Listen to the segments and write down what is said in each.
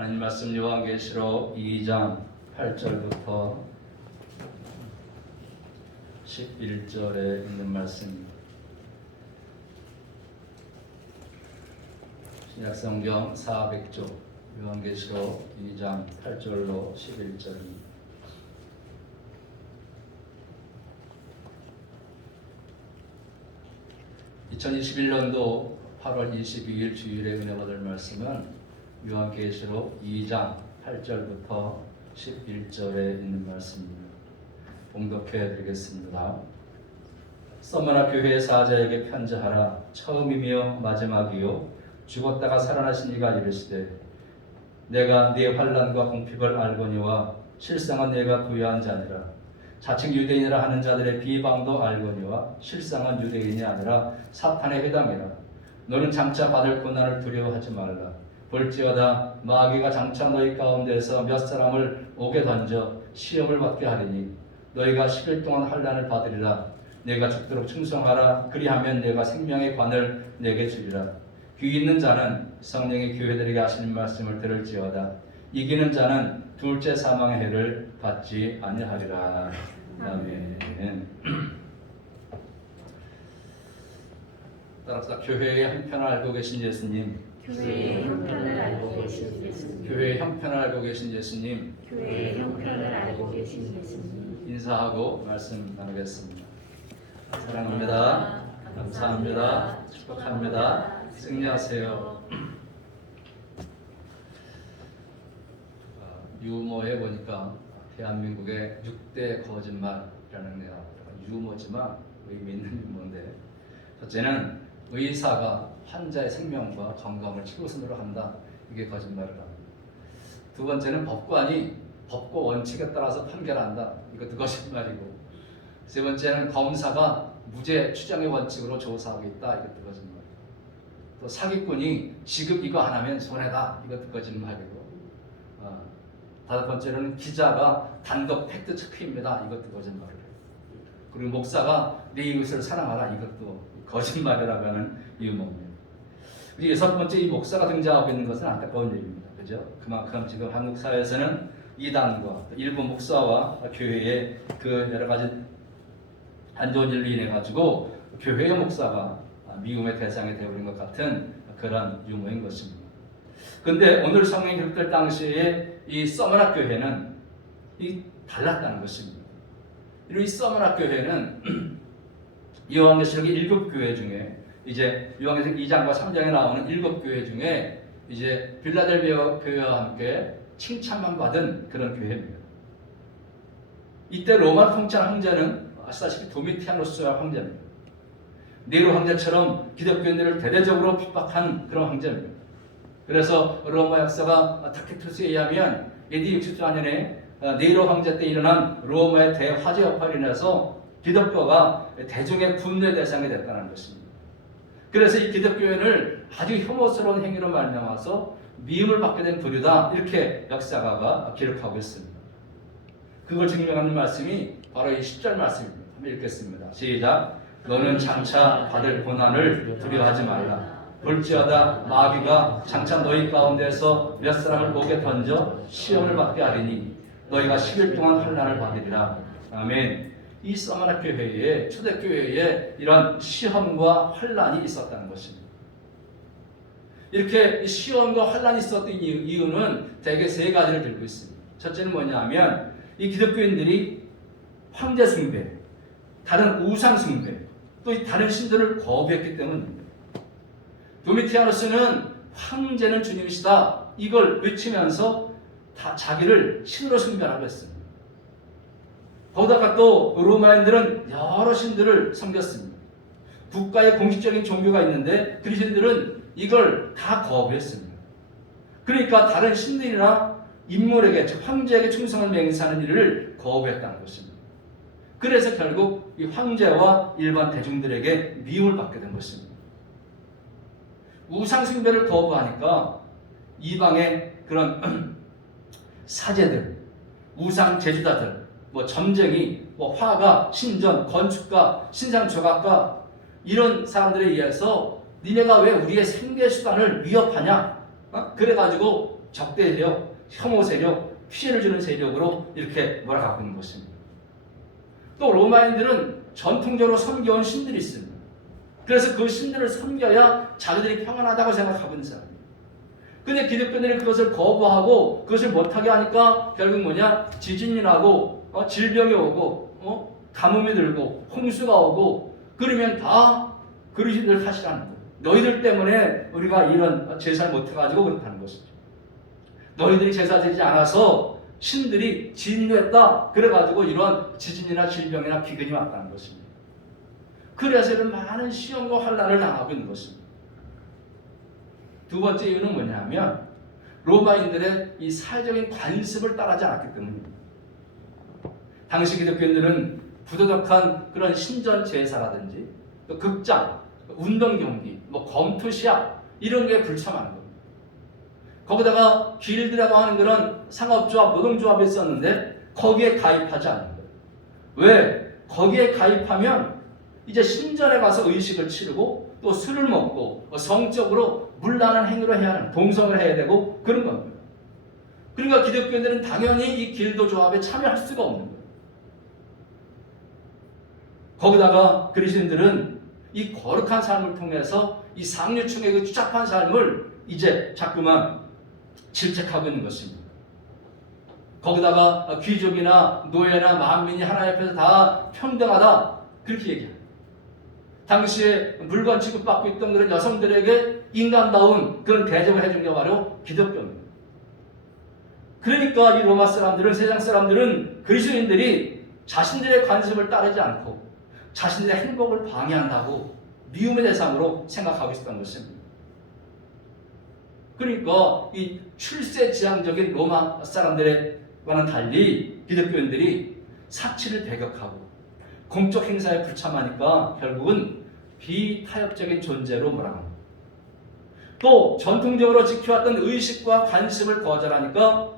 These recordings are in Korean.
하나님 말씀 요한계시록 2장 8절부터 11절에 있는 말씀입니다. 신약성경 400조 요한계시록 2장 8절로 11절입니다. (2021년도) 8월 22일 주일에 은혜 받을 말씀은 요한계시록 2장 8절부터 11절에 있는 말씀입니다. 봉독해 드리겠습니다. 서머나 교회의 사자에게 편지하라. 처음이며 마지막이요 죽었다가 살아나신 이가 이르시되 내가 네 환난과 공핍을 알거니와 실상은 내가 부유한 자니라. 자칭 유대인이라 하는 자들의 비방도 알거니와 실상은 유대인이 아니라 사탄의 회당이라. 너는 장차 받을 고난을 두려워하지 말라. 볼지어다 마귀가 장차 너희 가운데서 몇 사람을 옥에 던져 시험을 받게 하리니 너희가 10일 동안 환난을 받으리라. 내가 죽도록 충성하라. 그리하면 내가 생명의 관을 내게 주리라. 귀 있는 자는 성령의 교회들에게 하시는 말씀을 들을지어다. 이기는 자는 둘째 사망의 해를 받지 아니하리라. 아멘. 따라서 교회의 형편을 알고 계신 예수님, 교회의 형편을 알고 계신 예수님, 교회의 형편을 알고 계신 예수님, 교회의 형편을 알고 계신 예수님, 인사하고 말씀 나누겠습니다. 사랑합니다. 감사합니다. 축복합니다. 승리하세요. 유머에 보니까 대한민국의 6대 거짓말이라는 게 나옵니다. 유머지만 의미 있는 유머인데, 첫째는 의사가 환자의 생명과 건강을 최우선으로 한다. 이게 거짓말을 합니다. 두 번째는 법관이 법과 원칙에 따라서 판결한다. 이것도 거짓말이고, 세 번째는 검사가 무죄 추정의 원칙으로 조사하고 있다. 이것도 거짓말이고, 또 사기꾼이 지금 이거 안 하면 손해다. 이것도 거짓말이고, 다섯 번째로는 기자가 단독 팩트 체크입니다. 이것도 거짓말이고, 그리고 목사가 내 이웃을 사랑하라. 이것도 거짓말이라고 하는 유머입니다. 그리고 여섯 번째, 이 목사가 등장하고 있는 것은 안타까운 일입니다. 그죠? 그만큼 지금 한국 사회에서는 이단과 일부 목사와 교회의 그 여러 가지 안 좋은 일로 인해 가지고 교회의 목사가 미움의 대상이 되어버린 것 같은 그런 유머인 것입니다. 그런데 오늘 성경이 기록될 당시에 이 서머나 교회는 달랐다는 것입니다. 이 서머나 교회는 요한계시록의 7교회 중에 이제 요한계시록 2장과 3장에 나오는 7교회 중에 이제 빌라델비아 교회와 함께 칭찬만 받은 그런 교회입니다. 이때 로마 통치한 황제는 아시다시피 도미티아누스 황제입니다. 네로 황제처럼 기독교인들을 대대적으로 핍박한 그런 황제입니다. 그래서 로마 역사가 타키투스에 의하면 AD 64년에 네로 황제 때 일어난 로마의 대화재 여파로 인해서 기독교가 대중의 분노의 대상이 됐다는 것입니다. 그래서 이 기독교인을 아주 혐오스러운 행위로 말미암아서 미움을 받게 된 부류다. 이렇게 역사가가 기록하고 있습니다. 그걸 증명하는 말씀이 바로 이 10절 말씀입니다. 한번 읽겠습니다. 시작. 너는 장차 받을 고난을 두려워하지 말라. 볼지어다 마귀가 장차 너희 가운데서 몇 사람을 옥에 던져 시험을 받게 하리니 너희가 10일 동안 환난을 받으리라. 아멘. 이 서머나 교회에, 초대교회에 이런 시험과 환난이 있었다는 것입니다. 이렇게 시험과 환난이 있었던 이유는 대개 세 가지를 들고 있습니다. 첫째는 뭐냐 하면 이 기독교인들이 황제 숭배, 다른 우상 숭배, 또 다른 신들을 거부했기 때문입니다. 도미티아누스는 황제는 주님이시다. 이걸 외치면서 다 자기를 신으로 숭배하고 했습니다. 거기다가 또 로마인들은 여러 신들을 섬겼습니다. 국가의 공식적인 종교가 있는데 그리스도인들은 이걸 다 거부했습니다. 그러니까 다른 신들이나 인물에게, 즉 황제에게 충성을 맹세하는 일을 거부했다는 것입니다. 그래서 결국 이 황제와 일반 대중들에게 미움을 받게 된 것입니다. 우상 숭배를 거부하니까 이방의 그런 사제들, 우상 제주자들, 점쟁이, 화가, 신전, 건축가, 신상조각가 이런 사람들에 의해서 니네가 왜 우리의 생계 수단을 위협하냐? 그래가지고 적대 세력, 혐오 세력, 피해를 주는 세력으로 이렇게 몰아가고 있는 것입니다. 또 로마인들은 전통적으로 섬겨온 신들이 있습니다. 그래서 그 신들을 섬겨야 자기들이 평안하다고 생각하고 있는 사람입니다. 근데 기독교인들이 그것을 거부하고 그것을 못하게 하니까 결국 뭐냐? 지진이 나고 질병이 오고 가뭄이 들고 홍수가 오고 그러면 다 그리스도를 탓이라는 거예요. 너희들 때문에 우리가 이런 제사를 못해가지고 그렇다는 것이죠. 너희들이 제사 드리지 않아서 신들이 진노했다. 그래가지고 이런 지진이나 질병이나 비근이 왔다는 것입니다. 그래서 이런 많은 시험과 환난을 당하고 있는 것입니다. 두 번째 이유는 뭐냐면 로마인들의 이 사회적인 관습을 따르지 않았기 때문입니다. 당시 기독교인들은 부도덕한 그런 신전 제사라든지 또 극장, 운동 경기, 검투 시합 이런 게 불참하는 겁니다. 거기다가 길드라고 하는 그런 상업조합, 노동조합이 있었는데 거기에 가입하지 않는 거예요. 왜? 거기에 가입하면 이제 신전에 가서 의식을 치르고 또 술을 먹고 성적으로 문란한 행위를 해야 하는, 동성을 해야 되고 그런 겁니다. 그러니까 기독교인들은 당연히 이 길도 조합에 참여할 수가 없는 거예요. 거기다가 그리스도인들은 이 거룩한 삶을 통해서 이 상류층의 그 추잡한 삶을 이제 자꾸만 질책하고 있는 것입니다. 거기다가 귀족이나 노예나 만민이 하나님 앞에서 다 평등하다 그렇게 얘기합니다. 당시에 물건 취급받고 있던 그런 여성들에게 인간다운 그런 대접을 해준 게 바로 기독교입니다. 그러니까 이 로마 사람들은, 세상 사람들은 그리스도인들이 자신들의 관습을 따르지 않고 자신들의 행복을 방해한다고 미움의 대상으로 생각하고 있었던 것입니다. 그러니까 이 출세지향적인 로마 사람들과는 달리 기독교인들이 사치를 배격하고 공적 행사에 불참하니까 결국은 비타협적인 존재로 몰아갑니다. 또 전통적으로 지켜왔던 의식과 관습을 거절하니까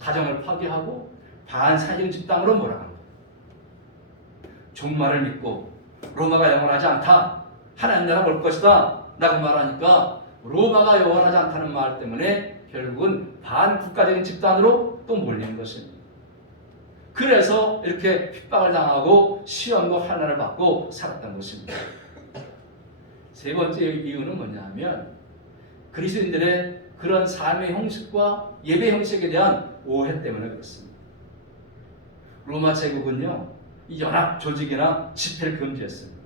가정을 파괴하고 반사회적인 집단으로 몰아갑니다. 종말을 믿고 로마가 영원하지 않다, 하나님 나라 올 것이다 라고 말하니까 로마가 영원하지 않다는 말 때문에 결국은 반국가적인 집단으로 또 몰리는 것입니다. 그래서 이렇게 핍박을 당하고 시험과 환난을 받고 살았던 것입니다. 세 번째 이유는 뭐냐면 그리스도인들의 그런 삶의 형식과 예배 형식에 대한 오해 때문에 그렇습니다. 로마 제국은요, 이 연합 조직이나 집회를 금지했습니다.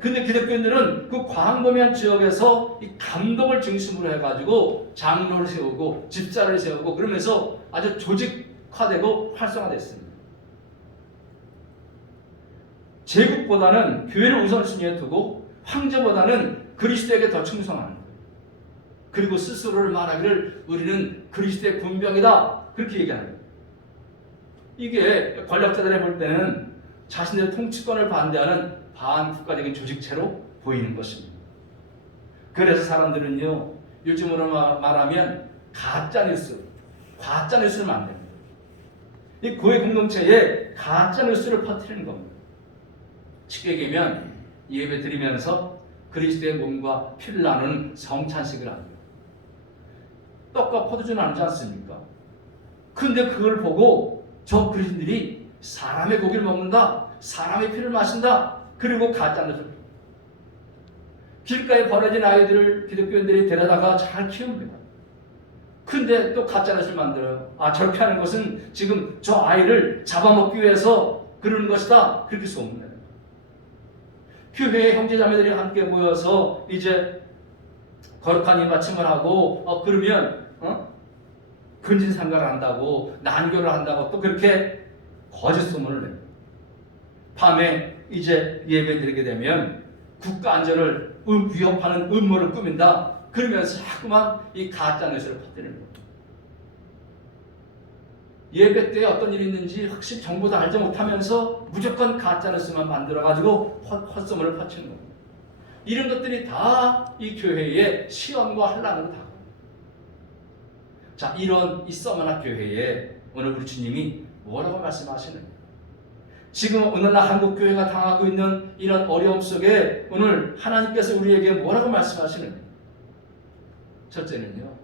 근데 기독교인들은 그 광범위한 지역에서 이 감동을 중심으로 해가지고 장로를 세우고 집사를 세우고 그러면서 아주 조직화되고 활성화됐습니다. 제국보다는 교회를 우선순위에 두고 황제보다는 그리스도에게 더 충성하는 거예요. 그리고 스스로를 말하기를 우리는 그리스도의 군병이다 그렇게 얘기하는 거예요. 이게 권력자들이 볼 때는 자신들의 통치권을 반대하는 반국가적인 조직체로 보이는 것입니다. 그래서 사람들은요, 요즘으로 말하면 가짜뉴스, 과짜뉴스를 만드는 거예요. 이 교회 공동체에 가짜뉴스를 퍼뜨리는 겁니다. 쉽게 얘기하면 예배 드리면서 그리스도의 몸과 피를 나누는 성찬식을 합니다. 떡과 포도주 나누지 않습니까? 근데 그걸 보고 저 그리스도인들이 사람의 고기를 먹는다, 사람의 피를 마신다, 그리고 가짜뉴스를 길가에 버려진 아이들을 기독교인들이 데려다가 잘 키웁니다. 근데 또 가짜뉴스를 만들어요. 아, 저렇게 하는 것은 지금 저 아이를 잡아먹기 위해서 그러는 것이다, 그렇게 소문내요. 교회의 형제자매들이 함께 모여서 이제 거룩한 입맞춤을 하고 그러면 근진상가를 한다고 난교를 한다고 또 그렇게 거짓 소문을 내요. 밤에 이제 예배 드리게 되면 국가 안전을 위협하는 음모를 꾸민다. 그러면서 자꾸만 이 가짜뉴스를 퍼뜨리는 거예요. 예배 때 어떤 일이 있는지 확실히 정보도 알지 못하면서 무조건 가짜뉴스만 만들어가지고 헛소문을 퍼치는 겁니다. 이런 것들이 다 이 교회의 시험과 환난으로 다가옵니다. 자, 이런 이 서머나 교회에 오늘 우리 주님이 뭐라고 말씀하시는가? 지금 오늘날 한국 교회가 당하고 있는 이런 어려움 속에 오늘 하나님께서 우리에게 뭐라고 말씀하시는가? 첫째는요,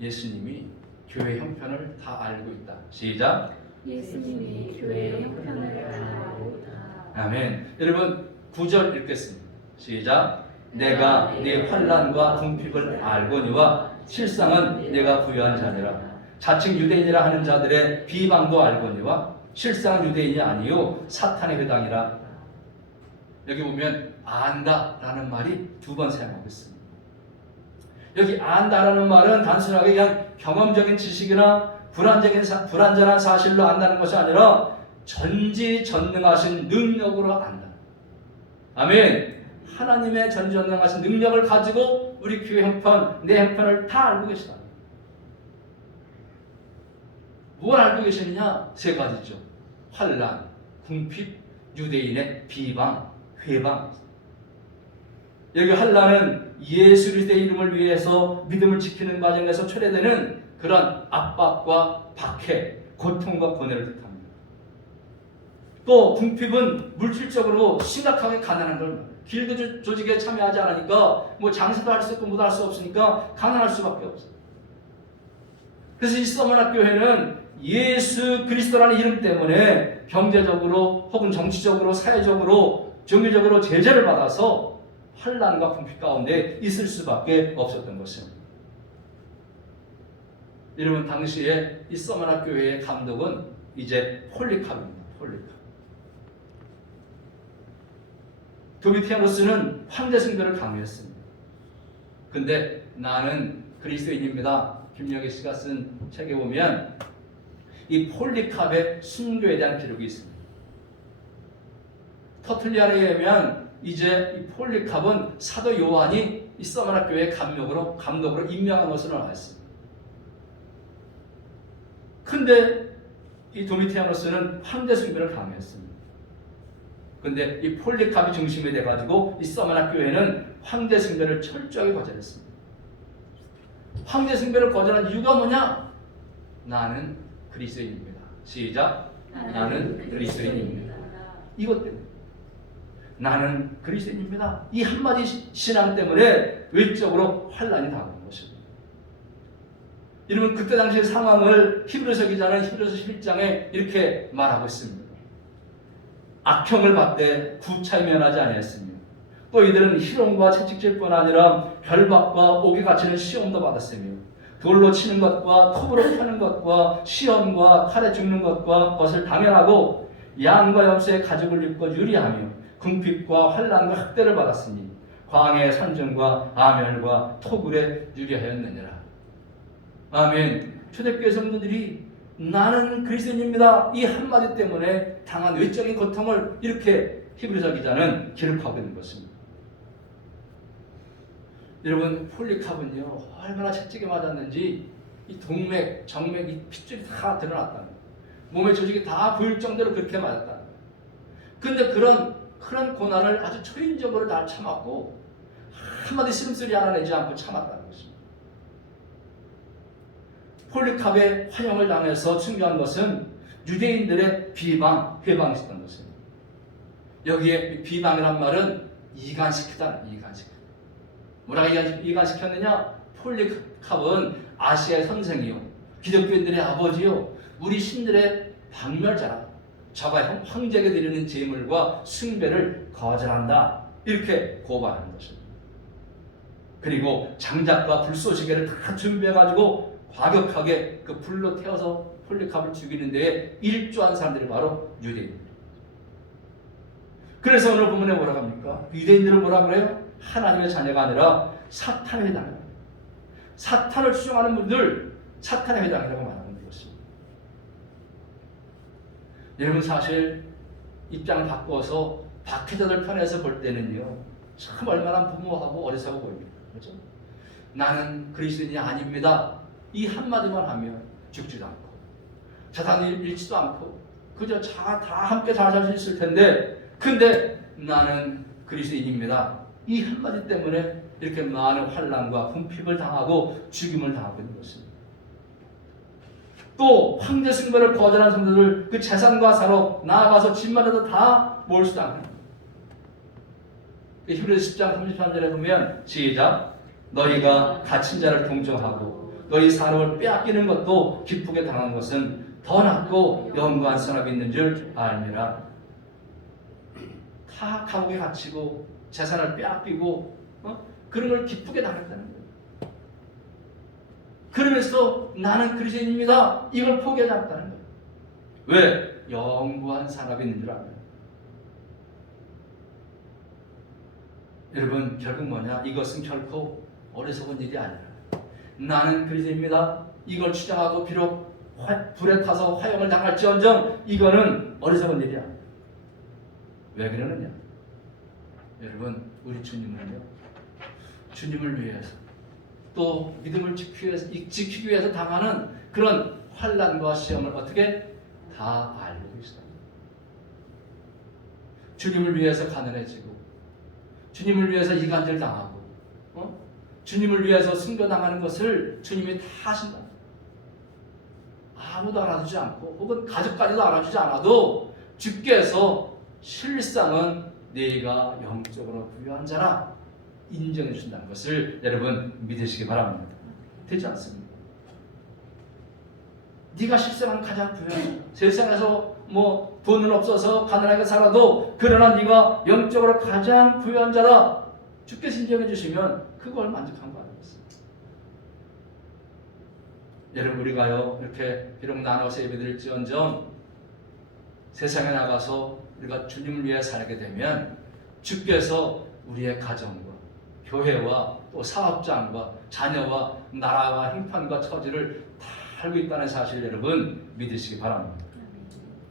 예수님이 교회 형편을 다 알고 있다. 시작. 예수님이 교회의 형편을 다 알고 있다. 아멘. 여러분 9절 읽겠습니다. 시작. 내가 네 환난과 궁핍을 알거니와 실상은 내가 부유한 자니라. 자칭 유대인이라 하는 자들의 비방도 알거니와 실상은 유대인이 아니요 사탄의 회당이라. 여기 보면 안다라는 말이 2번 사용하고 있습니다. 여기 안다라는 말은 단순하게 그냥 경험적인 지식이나 불완전한 사실로 안다는 것이 아니라 전지전능하신 능력으로 안다. 아멘. 하나님의 전지전능하신 능력을 가지고 우리 교회 형편, 내 형편을 다 알고 계시다. 뭘 알고 계시느냐? 3가지죠. 환난, 궁핍, 유대인의 비방, 회방. 여기 환난은 예수 그리스도의 이름을 위해서 믿음을 지키는 과정에서 초래되는 그런 압박과 박해, 고통과 고뇌를 뜻합니다. 또 궁핍은 물질적으로 심각하게 가난한 걸 말해요. 길드 조직에 참여하지 않으니까 뭐 장사도 할 수 없고 뭐도 할 수 없으니까 가난할 수밖에 없어요. 그래서 이 서머나 교회는 예수 그리스도라는 이름 때문에 경제적으로 혹은 정치적으로 사회적으로 종교적으로 제재를 받아서 환난과 궁핍 가운데 있을 수밖에 없었던 것입니다. 여러분 당시에 이 서머나 교회의 감독은 이제 폴리캅입니다. 폴리캅. 도미티아노스는 황제 숭배를 강요했습니다. 근데 나는 그리스도인입니다. 김영애 씨가 쓴 책에 보면 이 폴리캅의 순교에 대한 기록이 있습니다. 터틀리안에 의하면 이제 이 폴리캅은 사도 요한이 이 서머나 교회의 감독으로 임명한 것으로 나와 있습니다. 근데 이 도미티아노스는 황제 숭배를 강요했습니다. 근데 이 폴리캅이 중심이 돼가지고 이 서머나 교회는 황제 숭배를 철저하게 거절했습니다. 황제 숭배를 거절한 이유가 뭐냐? 나는 그리스도인입니다. 시작. 나는 그리스도인입니다. 이것 때문에. 나는 그리스도인입니다. 이 한마디 신앙 때문에 외적으로 환난이 당하는 것입니다. 여러분 그때 당시의 상황을 히브리서 기자는 히브리서 11장에 이렇게 말하고 있습니다. 악형을 받되 구차히 면하지 아니했으며 또 이들은 희롱과 채찍질뿐 아니라 결박과 옥에 갇히는 시험도 받았으며 돌로 치는 것과 톱으로 파는 것과 시험과 칼에 죽는 것을 당연하고 양과 염소의 가죽을 입고 유리하며 궁핍과 환난과 학대를 받았으니 광야의 산중과 아멸과 토굴에 유리하였느니라. 아멘. 초대교회 성도들이 나는 그리스도인입니다. 이 한마디 때문에 당한 외적인 고통을 이렇게 히브리서 기자는 기록하고 있는 것입니다. 여러분 폴리캅은요 얼마나 채찍에 맞았는지 이 동맥, 정맥, 이 핏줄이 다 드러났다는 거예요. 몸의 조직이 다 보일 정도로 그렇게 맞았다는 거예요. 근데 그런 고난을 아주 초인적으로 다 참았고 한마디 신음소리 하나 내지 않고 참았다는 것입니다. 폴리캅의 환영을 당해서 충격한 것은 유대인들의 비방, 회방이 있었던 것입니다. 여기에 비방이란 말은 이간시키다, 이간시키다. 뭐라고 이간시켰느냐? 폴리캅은 아시아의 선생이요, 기독교인들의 아버지요, 우리 신들의 박멸자라. 저가 황제에게 드리는 제물과 숭배를 거절한다. 이렇게 고발하는 것입니다. 그리고 장작과 불쏘시개를 다 준비해가지고 과격하게 그 불로 태워서 폴리캅을 죽이는 데에 일조한 사람들이 바로 유대인입니다. 그래서 오늘 본문에 뭐라고 합니까? 유대인들은 뭐라 그래요? 하나님의 자녀가 아니라 사탄의 회당이다. 사탄을 추종하는 분들 사탄의 회당이라고 말하는 것입니다. 여러분 사실 입장을 바꿔서 박해자들 편에서 볼 때는요 참 얼마나 무모하고 어리석어 보입니다. 그렇죠? 나는 그리스도인이 아닙니다. 이 한마디만 하면 죽지도 않고 자단 잃지도 않고 그저 다 함께 잘 살 수 있을 텐데, 근데 나는 그리스도인입니다. 이 한마디 때문에 이렇게 많은 환난과 궁핍을 당하고 죽임을 당하고 있는 것입니다. 또 황제 숭배를 거절한 성도들 그 재산과 사로 나아가서 집마다도 다 모을 수도 않습니다. 히브리서 10장 33절에 보면 시작. 너희가 갇힌 자를 동정하고 너희 사람을 빼앗기는 것도 기쁘게 당한 것은 더 낫고 영구한 선합이 있는 줄 알미라. 다 감옥에 갇히고 재산을 빼앗기고 그런 걸 기쁘게 당했다는 거예요. 그러면서 나는 그리스도인입니다. 이걸 포기하지 않았다는 거예요. 왜? 영구한 산업이 있는 줄 알아요. 여러분 결국 뭐냐? 이것은 결코 어리석은 일이 아니라 나는 그리스도입니다. 이걸 주장하고 비록 불에 타서 화형을 당할지언정 이거는 어리석은 일이야. 왜 그러느냐? 여러분 우리 주님은요, 주님을 위해서 또 믿음을 지키기 위해서 당하는 그런 환난과 시험을 어떻게 다 알고 있어요. 주님을 위해서 가난해지고 주님을 위해서 이간질 당하고 주님을 위해서 순교당하는 것을 주님이 다 하신다. 아무도 알아주지 않고 혹은 가족까지도 알아주지 않아도 주께서 실상은 네가 영적으로 부유한 자라 인정해 준다는 것을 여러분 믿으시기 바랍니다. 되지 않습니까? 네가 실상은 가장 부유한, 세상에서 뭐 돈은 없어서 가난하게 살아도 그러나 네가 영적으로 가장 부유한 자라 주께서 인정해 주시면 그걸 만족한 거 아니겠습니까? 여러분 우리가요 이렇게 비록 나눠서 예배드릴지언정 세상에 나가서 우리가 주님을 위해 살게 되면 주께서 우리의 가정과 교회와 또 사업장과 자녀와 나라와 형편과 처지를 다 알고 있다는 사실 여러분 믿으시기 바랍니다.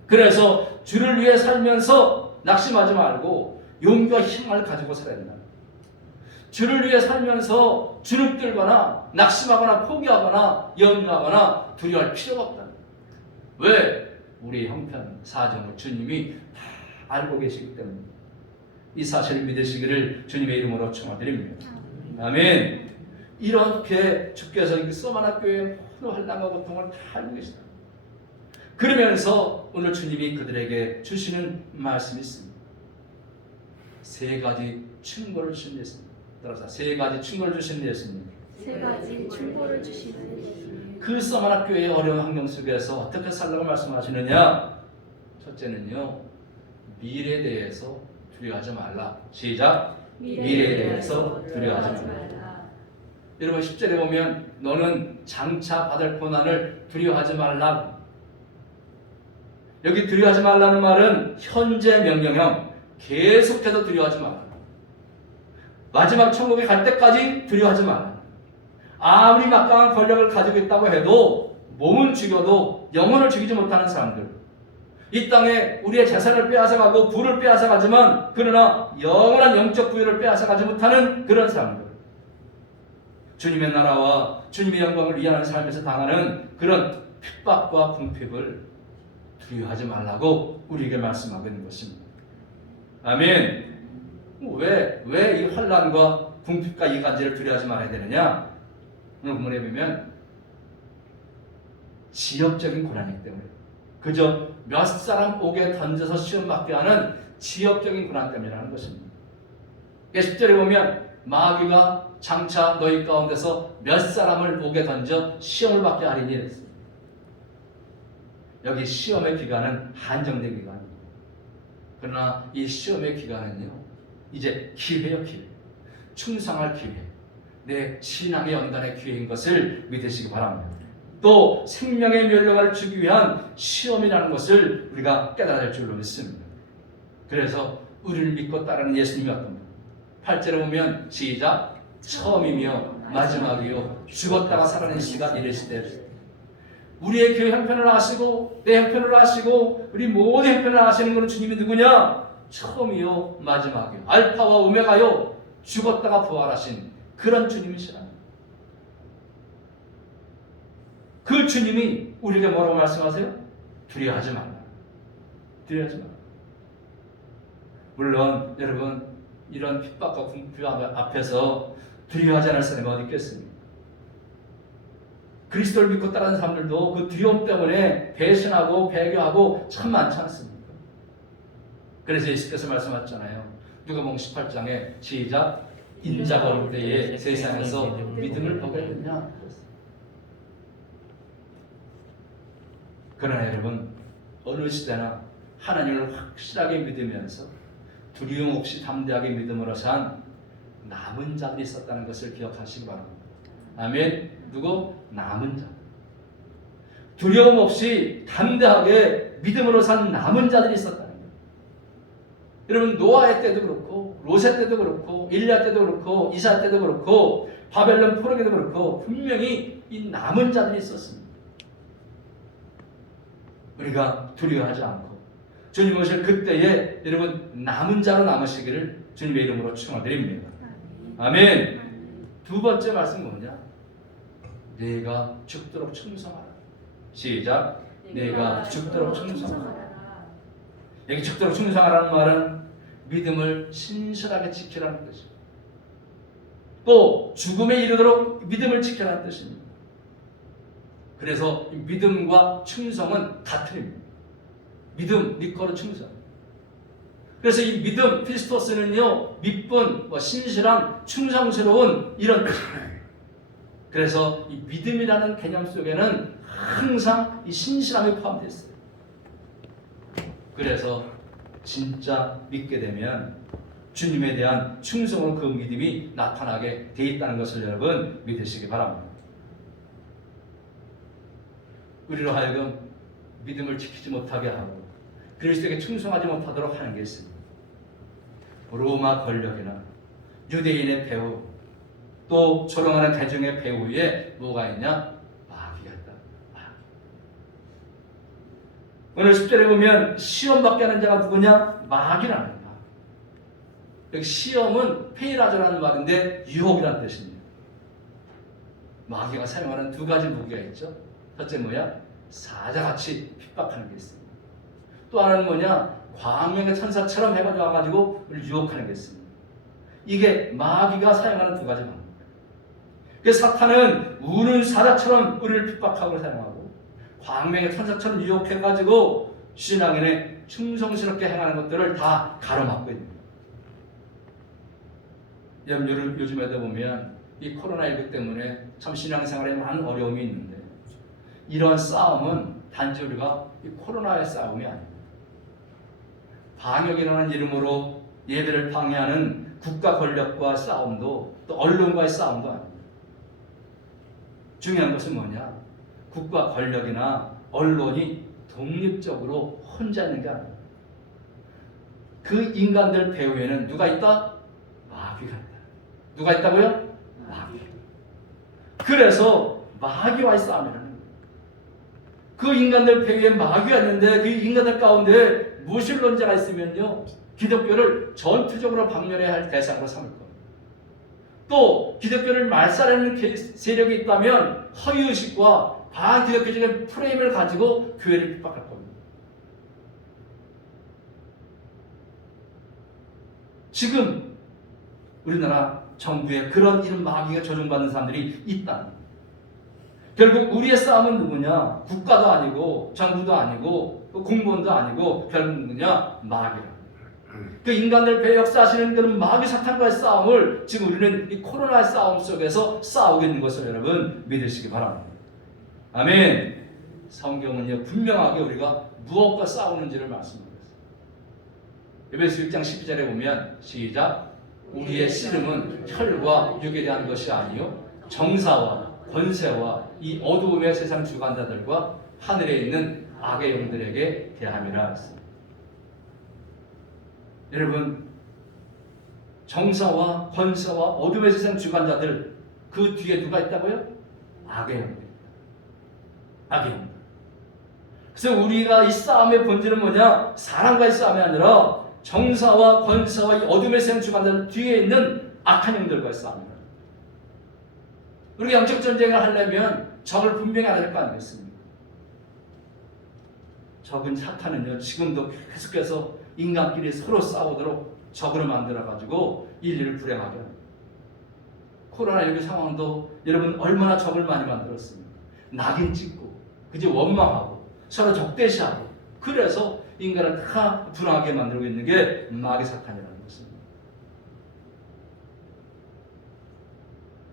그래서 주를 위해 살면서 낙심하지 말고 용기와 힘을 가지고 살아야 된다. 주를 위해 살면서 주눅들거나 낙심하거나 포기하거나 염려하거나 두려워할 필요가 없다. 왜? 우리의 형편, 사정을 주님이 다 알고 계시기 때문에 이 사실을 믿으시기를 주님의 이름으로 축원드립니다. 아멘. 이렇게 주께서 이 소마나 교회의 모든 환난과 고통을 다 알고 계시다. 그러면서 오늘 주님이 그들에게 주시는 말씀이 있습니다. 세 가지 충고를 주신 예수님. 따라서 세 가지 충고를 주신 예수님. 세 가지 충고를 주시는 예수님. 그 소마나 교회의 어려운 환경 속에서 어떻게 살라고 말씀하시느냐? 첫째는요, 미래에 대해서 두려워하지 말라. 시작. 미래에 대해서 두려워하지 말라. 여러분 10절에 보면 너는 장차 받을 고난을 두려워하지 말라. 여기 두려워하지 말라는 말은 현재 명령형, 계속해서 두려워하지 말라. 마지막 천국에 갈 때까지 두려워하지 말라. 아무리 막강한 권력을 가지고 있다고 해도 몸은 죽여도 영혼을 죽이지 못하는 사람들, 이 땅에 우리의 재산을 빼앗아가고 부를 빼앗아가지만 그러나 영원한 영적 부유를 빼앗아가지 못하는 그런 사람들, 주님의 나라와 주님의 영광을 위하는 삶에서 당하는 그런 핍박과 궁핍을 두려워하지 말라고 우리에게 말씀하고 있는 것입니다. 아멘. 왜 이 환난과 궁핍과 이간질을 두려워하지 말아야 되느냐? 오늘 본문에 보면 지역적인 고난이기 때문에, 그저 몇 사람 옥에 던져서 시험 받게 하는 지역적인 고난 때문이라는 것입니다. 10절에 보면 마귀가 장차 너희 가운데서 몇 사람을 옥에 던져 시험을 받게 하리니 이랬습니다. 여기 시험의 기간은 한정된 기간입니다. 그러나 이 시험의 기간은요, 이제 기회요, 기회. 충성할 기회. 내 신앙의 연단의 기회인 것을 믿으시기 바랍니다. 또 생명의 멸류관을 주기 위한 시험이라는 것을 우리가 깨달아야 할 줄로 믿습니다. 그래서 우리를 믿고 따르는 예수님이 어떤 분? 8절에 보면 시작. 처음이며 마지막이요 죽었다가 살아낸 시가 이르실 때 우리의 교회 형편을 아시고 내 형편을 아시고 우리 모든 형편을 아시는 것은 주님이 누구냐? 처음이요 마지막이요 알파와 오메가요 죽었다가 부활하신 그런 주님이시라. 그 주님이 우리에게 뭐라고 말씀하세요? 두려워하지 말라. 두려워하지 말라. 물론 여러분 이런 핍박과 궁핍 앞에서 두려워하지 않을 사람이 어디 있겠습니까? 그리스도를 믿고 따르는 사람들도 그 두려움 때문에 배신하고 배교하고 참 많지 않습니까? 그래서 예수께서 말씀하셨잖아요. 누가복음 18장에 시작. 인자가 올 때에 세상에서 믿음을 보겠느냐? 그러나 여러분, 어느 시대나 하나님을 확실하게 믿으면서 두려움 없이 담대하게 믿음으로 산 남은 자들이 있었다는 것을 기억하시기 바랍니다. 아멘. 누구? 남은 자. 두려움 없이 담대하게 믿음으로 산 남은 자들이 있었다는 거예요. 여러분, 노아의 때도 그렇고 롯의 때도 그렇고 일리야 때도 그렇고 이사 때도 그렇고 바벨론 포로기 때도 그렇고 분명히 이 남은 자들이 있었습니다. 우리가 두려워하지 않고 주님 오실 그때에 여러분 남은 자로 남으시기를 주님의 이름으로 축원드립니다. 아멘. 두 번째 말씀 뭐냐? 내가 죽도록 충성하라. 시작. 내가 죽도록 충성하라. 여기 죽도록 충성하라는 말은 믿음을 신실하게 지키라는 뜻입니다. 또 죽음에 이르도록 믿음을 지키라는 뜻입니다. 그래서 믿음과 충성은 같은 의미입니다. 믿음, 니꺼로 충성. 그래서 이 믿음, 피스토스는요, 믿분, 신실한, 충성스러운 이런 뜻입니다. 그래서 이 믿음이라는 개념 속에는 항상 이 신실함이 포함되어 있어요. 그래서 진짜 믿게 되면 주님에 대한 충성으로 그 믿음이 나타나게 돼 있다는 것을 여러분 믿으시기 바랍니다. 우리로 하여금 믿음을 지키지 못하게 하고 그리스도에게 충성하지 못하도록 하는 게 있습니다. 로마 권력이나 유대인의 배후 또 조롱하는 대중의 배후에 뭐가 있냐? 마귀가 있다. 오늘 10절에 보면 시험 받게 하는 자가 누구냐? 마귀라는 말. 여기 시험은 페이라저라는 말인데 유혹이라는 뜻입니다. 마귀가 사용하는 두 가지 무기가 있죠. 첫째 뭐야? 사자같이 핍박하는 게 있습니다. 또 하나는 뭐냐? 광명의 천사처럼 해가 와가지고 우리를 유혹하는 게 있습니다. 이게 마귀가 사용하는 두 가지 방법입니다. 그래서 사탄은 우는 사자처럼 우리를 핍박하고 사용하고 광명의 천사처럼 유혹해가지고 신앙인의 충성스럽게 행하는 것들을 다 가로막고 있는 거예요. 요즘에도 보면 이 코로나19 때문에 참 신앙생활에 많은 어려움이 있는데 이러한 싸움은 단지 우리가 이 코로나의 싸움이 아닙니다. 방역이라는 이름으로 예배를 방해하는 국가 권력과 싸움도 또 언론과의 싸움도 아닙니다. 중요한 것은 뭐냐? 국가 권력이나 언론이 독립적으로 혼자 있는 게 아닙니다. 그 인간들 배후에는 누가 있다? 마귀가 있다. 누가 있다고요? 마귀. 그래서 마귀와의 싸움이라는 거예요. 그 인간들 배후에 마귀가 있는데 그 인간들 가운데 무신론자가 있으면요 기독교를 전투적으로 박멸해야 할 대상으로 삼을 겁니다. 또 기독교를 말살하는 세력이 있다면 허위의식과 반기독교적인 프레임을 가지고 교회를 핍박할 겁니다. 지금 우리나라 정부에 그런 이런 마귀가 조종받는 사람들이 있다. 결국 우리의 싸움은 누구냐? 국가도 아니고 정부도 아니고 공무원도 아니고 결국 누구냐? 마귀라. 그 인간들 배에 역사하시는 그런 마귀 사탄과의 싸움을 지금 우리는 이 코로나의 싸움 속에서 싸우고 있는 것을 여러분 믿으시기 바랍니다. 아멘. 성경은요 분명하게 우리가 무엇과 싸우는지를 말씀하고 있습니다. 에베소 1장 12절에 보면 시작. 우리의 씨름은 혈과 육에 대한 것이 아니요 정사와 권세와 이 어두움의 세상 주관자들과 하늘에 있는 악의 영들에게 대함이라 했습니다. 여러분 정사와 권세와 어둠의 세상 주관자들 그 뒤에 누가 있다고요? 악의 영들. 악의 영들. 그래서 우리가 이 싸움의 본질은 뭐냐? 사람과의 싸움이 아니라 정사와 권세와 이 어둠의 세상 주관자들 뒤에 있는 악한 영들과의 싸움입니다. 우리가 영적 전쟁을 하려면 적을 분명히 알아야 될 거 아니겠습니까? 적은 사탄은요 지금도 계속해서 인간끼리 서로 싸우도록 적으로 만들어가지고 인류를 불행하게 합니다. 코로나19 상황도 여러분 얼마나 적을 많이 만들었습니까? 낙인 찍고 그저 원망하고 서로 적대시하고 그래서 인간을 다 불행하게 만들고 있는 게 마귀 사탄이라는 것입니다.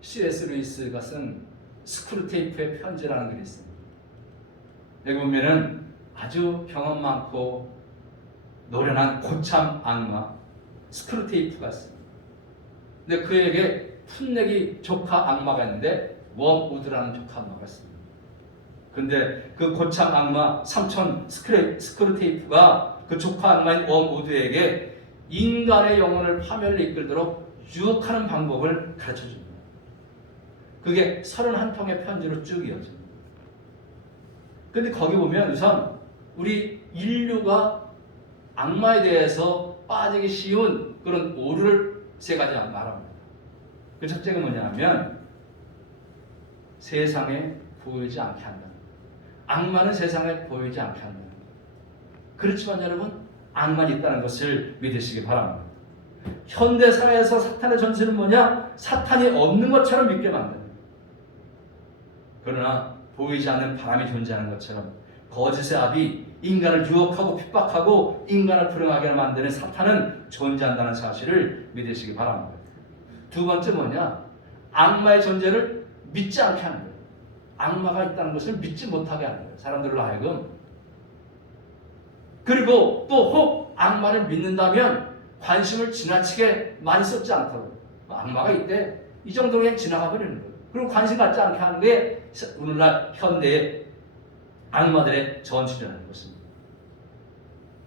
C.S. 루이스가 쓴 스크루테이프의 편지라는 글이 있습니다. 여기 보면은 아주 경험 많고 노련한 고참 악마 스크루테이프가 있습니다. 근데 그에게 풋내기 조카 악마가 있는데 웜우드라는 조카 악마가 있습니다. 근데 그 고참 악마 삼촌 스크루테이프가 그 조카 악마인 웜우드에게 인간의 영혼을 파멸로 이끌도록 유혹하는 방법을 가르쳐줍니다. 그게 31통의 편지로 쭉 이어집니다. 근데 거기 보면 우선 우리 인류가 악마에 대해서 빠지기 쉬운 그런 오류를 세 가지 말합니다. 그 첫째가 뭐냐면 세상에 보이지 않게 한다. 악마는 세상에 보이지 않게 한다. 그렇지만 여러분, 악마는 있다는 것을 믿으시기 바랍니다. 현대사회에서 사탄의 전세는 뭐냐? 사탄이 없는 것처럼 믿게 만듭니다. 그러나 보이지 않는 바람이 존재하는 것처럼 거짓의 압이 인간을 유혹하고 핍박하고 인간을 불행하게 만드는 사탄은 존재한다는 사실을 믿으시기 바랍니다. 두 번째 뭐냐? 악마의 존재를 믿지 않게 하는 거예요. 악마가 있다는 것을 믿지 못하게 하는 거예요. 사람들로 하여금. 그리고 또 혹 악마를 믿는다면 관심을 지나치게 많이 쏟지 않도록. 악마가 있대. 이 정도로 그냥 지나가 버리는 거예요. 그리고 관심 갖지 않게 하는 게 오늘날 현대의 악마들의 전술이라는 것입니다.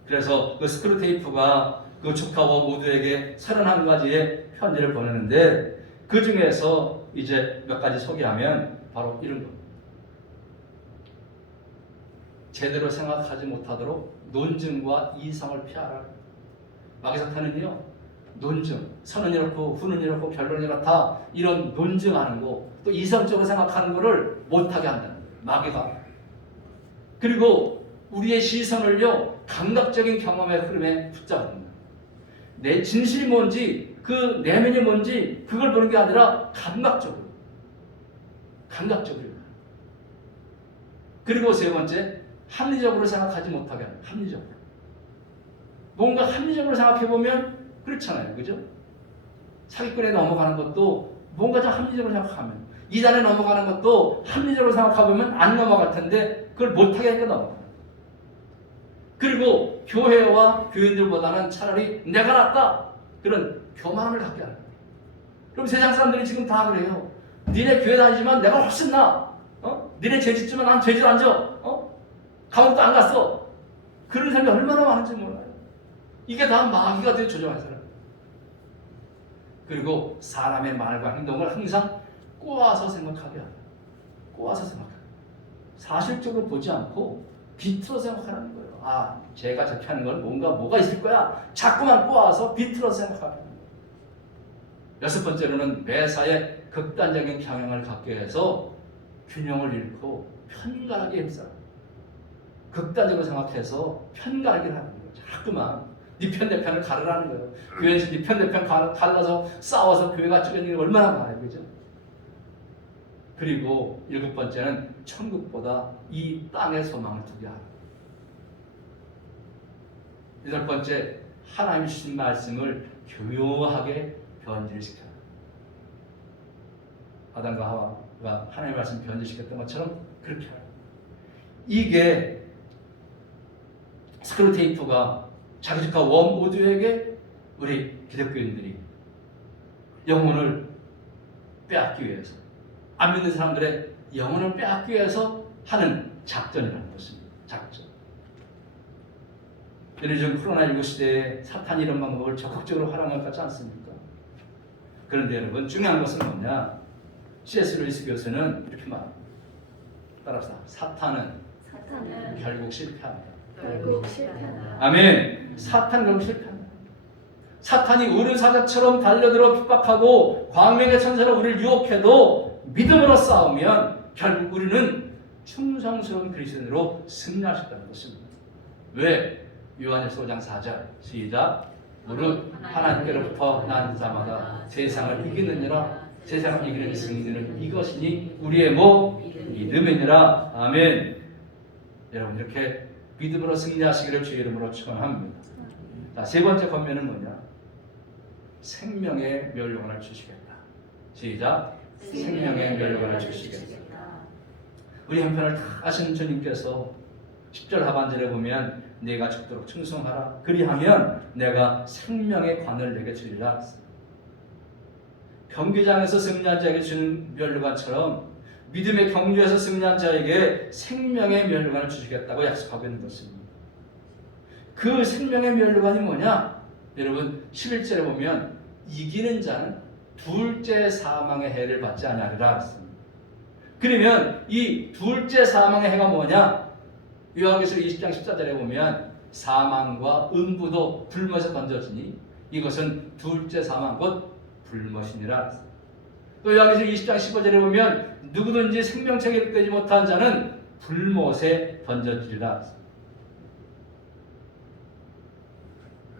그래서 그 스크루테이프가 그 조카와 모두에게 31가지의 편지를 보내는데 그 중에서 이제 몇 가지 소개하면 바로 이런 겁니다. 제대로 생각하지 못하도록 논증과 이성을 피하라. 마귀사탄은요, 논증, 선은 이렇고 후는 이렇고 결론은 이렇다, 이런 논증하는 거, 또 이성적으로 생각하는 거를 못하게 한다는 거예요. 마귀가. 그리고 우리의 시선을요, 감각적인 경험의 흐름에 붙잡습니다. 내 진실이 뭔지, 그 내면이 뭔지 그걸 보는 게 아니라 감각적으로. 그리고 세 번째, 합리적으로 생각하지 못하게 하는 거예요. 합리적으로. 뭔가 합리적으로 생각해보면 그렇잖아요. 그죠? 사기꾼에 넘어가는 것도 뭔가 좀 합리적으로 생각하면, 이단에 넘어가는 것도 합리적으로 생각해보면 안 넘어갈 텐데 그걸 못하게 하니까 넘어가요. 그리고 교회와 교인들보다는 차라리 내가 낫다, 그런 교만함을 갖게 하는 거예요. 그럼 세상 사람들이 지금 다 그래요. 니네 교회 다니지만 내가 훨씬 나아. 니네 죄 짓지만 난 죄질 안 져. 감옥도 안 갔어. 그런 사람이 얼마나 많은지 몰라요. 이게 다 마귀가 되어 조종한 사람. 그리고 사람의 말과 행동을 항상 꼬아서 생각하게 합니다. 꼬아서 생각해요. 사실적으로 보지 않고 비틀어 생각하는 거예요. 아, 제가 저렇게 하는 건 뭐가 있을 거야. 자꾸만 꼬아서 비틀어 생각하는 거예요. 여섯 번째로는 매사에 극단적인 경향을 갖게 해서 균형을 잃고 편가르게 힘써요. 극단적으로 생각해서 편가르기를 하는 거예요. 자꾸만 네 편 내 편을 가르라는 거예요. 교회에서 네 편 내 편 갈라서 싸워서 교회가 찢어지는 게 얼마나 많아요. 그죠? 그리고 일곱 번째는 천국보다 이 땅의 소망을 두게 하는 거예요. 여덟 번째, 하나님이 주신 말씀을 교묘하게 변질시켜요. 아담과 하와가 하나님의 말씀 변질시켰던 것처럼 그렇게 해요. 이게 스크루테이프가 자기 조카 웜우드에게 우리 기독교인들이 영혼을 빼앗기 위해서, 안 믿는 사람들의 영혼을 빼앗기 위해서 하는 작전이라는 것입니다. 작전. 요즘 코로나19 시대에 사탄이 이런 방법을 적극적으로 활용할 것 같지 않습니까? 그런데 여러분, 중요한 것은 뭐냐? C.S. 루이스 교수는 이렇게 말합니다. 따라합시다. 사탄은 결국 실패합니다. 아멘. 사탄은 결국 실패합니다. 사탄이 우르사자처럼 달려들어 핍박하고 광명의 천사로 우리를 유혹해도 믿음으로 싸우면 결국 우리는 충성스러운 그리스도인으로 승리할 수 있다는 것입니다. 왜? 요한일서 5장 4절 시작. 무릇 하나님께로부터 난 자마다 세상을 이기느니라. 세상을 이기는 승리는 이것이니 우리의 믿음이니라. 아멘. 여러분, 이렇게 믿음으로 승리하시기를 주의 이름으로 축원합니다. 자, 세 번째 권면은 뭐냐? 생명의 멸류관을 주시겠다. 시작. 생명의 멸류관을 주시겠다. 우리 형편을 다 아시는 주님께서 10절 하반절에 보면 네가 죽도록 충성하라. 그리하면 내가 생명의 관을 내게 주리라. 경기장에서 승리한 자에게 주는 면류관처럼 믿음의 경주에서 승리한 자에게 생명의 면류관을 주시겠다고 약속하고 있는 것입니다. 그 생명의 면류관이 뭐냐? 여러분 11절에 보면 이기는 자는 둘째 사망의 해를 받지 아니하리라 했습니다. 그러면 이 둘째 사망의 해가 뭐냐? 요한계시록 20장 14절에 보면 사망과 음부도 불못에 던져지니 이것은 둘째 사망 곧 불못이니라. 또 요한계시록 20장 15절에 보면 누구든지 생명책에 끄지 못한 자는 불못에 던져지리라.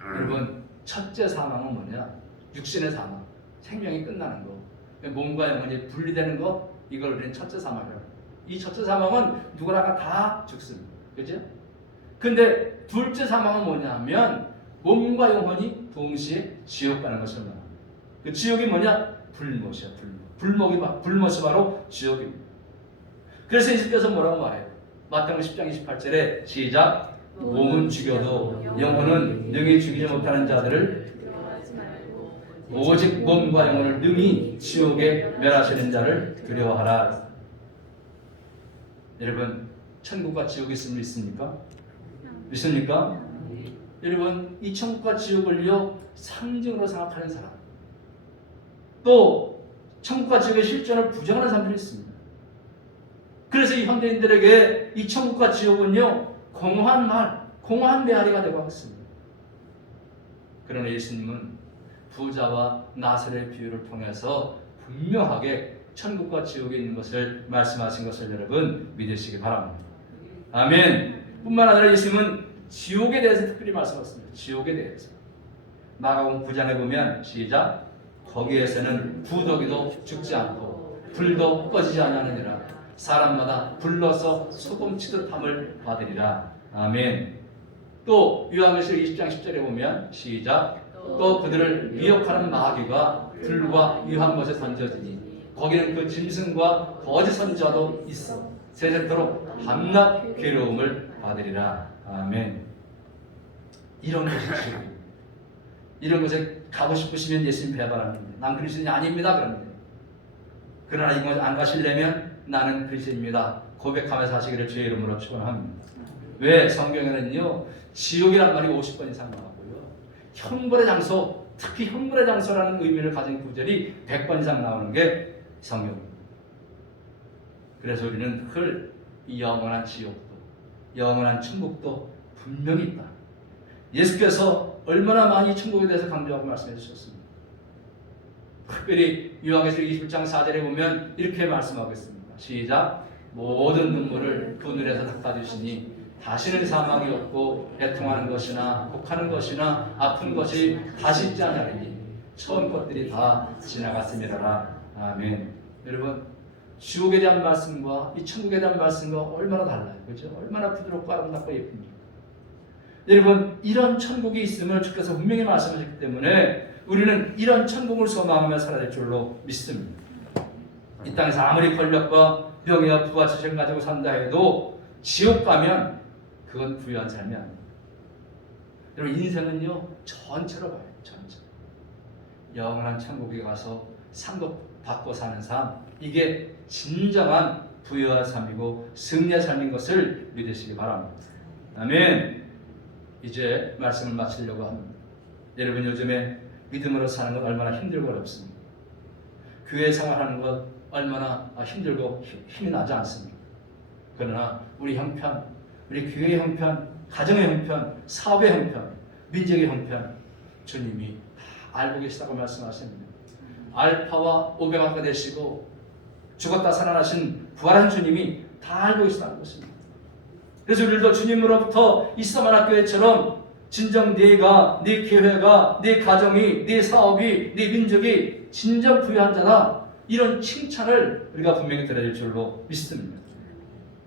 여러분 첫째 사망은 뭐냐? 육신의 사망, 생명이 끝나는 거, 몸과 영혼이 분리되는 거, 이걸 우리는 첫째 사망이라고 해요. 이 첫째 사망은 누구나가 다 죽습니다. 그죠? 근데 둘째 사망은 뭐냐면 몸과 영혼이 동시에 지옥 가는 것을 말합니다. 그 지옥이 뭐냐? 불못이야. 불못이 바로 지옥입니다. 그래서 예수께서 뭐라고 말해요? 마태복음 10장 28절에 시작. 몸은 죽여도 영혼은 능히 죽이지 못하는 자들을 오직 몸과 영혼을 능히 지옥에 멸하시는 자를 두려워하라. 여러분 천국과 지옥이 있으면 믿습니까? 믿습니까? 여러분 이 천국과 지옥을요 상징으로 생각하는 사람, 또 천국과 지옥의 실존을 부정하는 사람들이 있습니다. 그래서 이 현대인들에게 이 천국과 지옥은요 공허한 말, 공허한 메아리가 되고 있습니다. 그러나 예수님은 부자와 나사렛의 비유를 통해서 분명하게 천국과 지옥에 있는 것을 말씀하신 것을 여러분 믿으시기 바랍니다. 아멘. 뿐만 아니라 예수님은 지옥에 대해서 특별히 말씀하셨습니다. 지옥에 대해서 마가복음 9장에 보면 시작. 거기에서는 구더기도 죽지 않고 불도 꺼지지 아니하느니라. 사람마다 불러서 소금치듯 함을 받으리라. 아멘. 또 요한계시록 20장 10절에 보면 시작. 또 그들을 미혹하는 마귀가 불과 유한 것에 던져지니 거기는 그 짐승과 거짓 선지자도 있어 세세토록 밤낮 괴로움을 받으리라. 아멘. 이런 것이 지옥입니다. 이런 것에 가고 싶으시면 예수님 배반합니다. 난 그리스도인이 아닙니다. 그럽니다. 그러나 이곳 안 가시려면 나는 그리스도입니다. 고백하면서 하시기를 주의 이름으로 축원합니다. 왜? 성경에는요 지옥이란 말이 50번 이상 나오고요 형벌의 장소, 특히 형벌의 장소라는 의미를 가진 구절이 100번 이상 나오는 게 성경입니다. 그래서 우리는 늘 이 영원한 지옥도 영원한 천국도 분명히 있다. 예수께서 얼마나 많이 천국에 대해서 강조하고 말씀해 주셨습니다. 특별히 요한계시록 21장 4절에 보면 이렇게 말씀하고 있습니다. 시작. 모든 눈물을 그 눈에서 닦아주시니 다시는 사망이 없고 애통하는 것이나 곡하는 것이나 아픈 것이 다시 있지 않으리니 처음 것들이 다 지나갔음이라라. 아멘. 여러분 지옥에 대한 말씀과 이 천국에 대한 말씀과 얼마나 달라요. 그렇죠? 얼마나 부드럽고 아름답고 예쁩니까? 여러분 이런 천국이 있음을 주께서 분명히 말씀하셨기 때문에 우리는 이런 천국을 소망하며 살아야 될 줄로 믿습니다. 이 땅에서 아무리 권력과 명예와 부와 지식을 가지고 산다 해도 지옥 가면 그건 부유한 삶이 아닙니다. 여러분 인생은요 전체로 봐요. 전체. 영원한 천국에 가서 상급 받고 사는 삶, 이게 진정한 부유한 삶이고 승리의 삶인 것을 믿으시기 바랍니다. 아멘. 이제 말씀을 마치려고 합니다. 여러분 요즘에 믿음으로 사는 것 얼마나 힘들고 어렵습니다. 교회 생활하는 것 얼마나 힘들고 힘이 나지 않습니까? 그러나 우리 형편, 우리 교회의 형편, 가정의 형편, 사업의 형편, 민족의 형편 주님이 다 알고 계시다고 말씀하십니다. 알파와 오메가가 되시고 죽었다 살아나신 부활한 주님이 다 알고 계시다는 것입니다. 그래서 우리도 주님으로부터 이 서머나 교회처럼 진정 네가, 네 교회가, 네 가정이, 네 사업이, 네 민족이 진정 부유한 자다, 이런 칭찬을 우리가 분명히 들어야 될 줄로 믿습니다.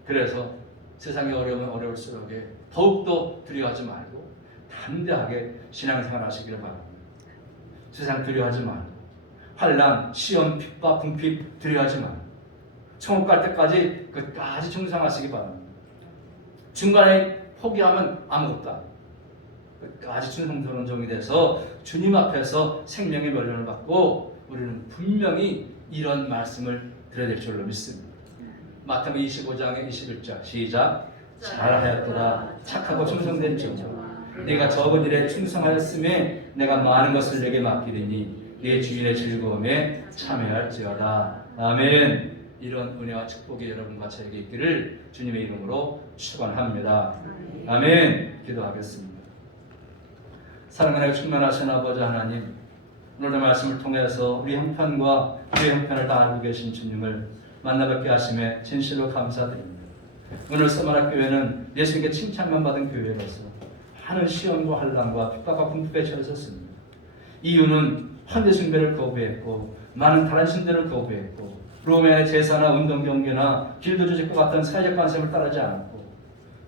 그래서 세상이 어려우면 어려울수록 더욱더 두려워하지 말고 담대하게 신앙생활 하시기를 바랍니다. 세상 두려워하지 말고 환난, 시험, 핍박, 궁핍 두려워하지 말고 천국 갈 때까지 끝까지 충성하시기 바랍니다. 중간에 포기하면 아무것도 아니에요. 끝까지 충성스러운 종이 돼서 주님 앞에서 생명의 멸련을 받고 우리는 분명히 이런 말씀을 드려야 될 줄로 믿습니다. 마태복음 25장의 21절 시작. 잘하였도다 착하고 충성된 종, 네가 적은 일에 충성하였음에 내가 많은 것을 내게 맡기리니 네 주인의 즐거움에 참여할지어다. 아멘. 이런 은혜와 축복이 여러분과 저에게 있기를 주님의 이름으로 축원합니다. 아멘. 기도하겠습니다. 사랑하는 충만하신 아버지 하나님, 오늘의 말씀을 통해서 우리 형편과 우리의 형편을 다 알고 계신 주님을 만나뵙게 하심에 진실로 감사드립니다. 오늘 서머나교회는 예수님께 칭찬만 받은 교회로서 많은 시험과 환난과 핍박과 궁핍에 처했었습니다. 이유는 헌재 숭배를 거부했고 많은 다른 신들을 거부했고 로마의 제사나 운동 경계나 길도 조직과 같은 사회적 관습을 따르지 않고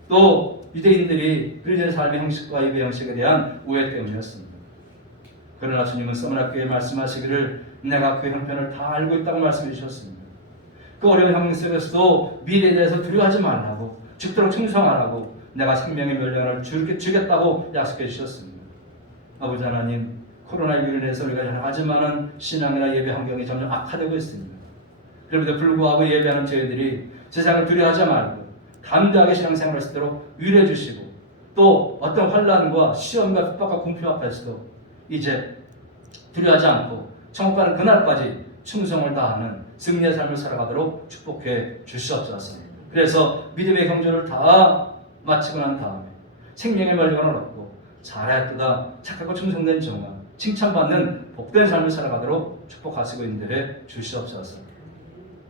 또 유대인들이 그리스도의 삶의 형식과 예배 형식에 대한 오해 때문이었습니다. 그러나 주님은 서머나교회에 말씀하시기를 내가 그 형편을 다 알고 있다고 말씀해 주셨습니다. 그 어려운 환경 속에서도 미래에 대해서 두려워하지 말라고, 죽도록 충성하라고 내가 생명의 멸령을 주겠다고 약속해 주셨습니다. 아버지 하나님, 코로나19로 인해서 우리가 아주 많은 신앙이나 예배 환경이 점점 악화되고 있습니다. 그럼에도 불구하고 예배하는 저희들이 세상을 두려워하지 말고 담대하게 신앙생활을 할 수 있도록 위로해 주시고 또 어떤 환난과 시험과 핍박과 공표 앞에서도 이제 두려워하지 않고 천국 가는 그날까지 충성을 다하는 승리의 삶을 살아가도록 축복해 주시옵소서. 그래서 믿음의 경주를 다 마치고 난 다음에 생명의 멸류관을 얻고 잘하였도다 착하고 충성된 종아 칭찬받는 복된 삶을 살아가도록 축복하시고 인도해 주시옵소서.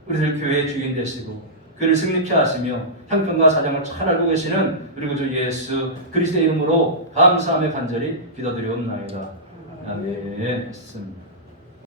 우리들 교회의 주인 되시고 그를 승리케 하시며 형편과 사정을 잘 알고 계시는 우리 구주 예수 그리스도의 이름으로 감사하며 간절히 기도드리옵나이다. 아멘.